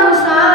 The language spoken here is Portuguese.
nos.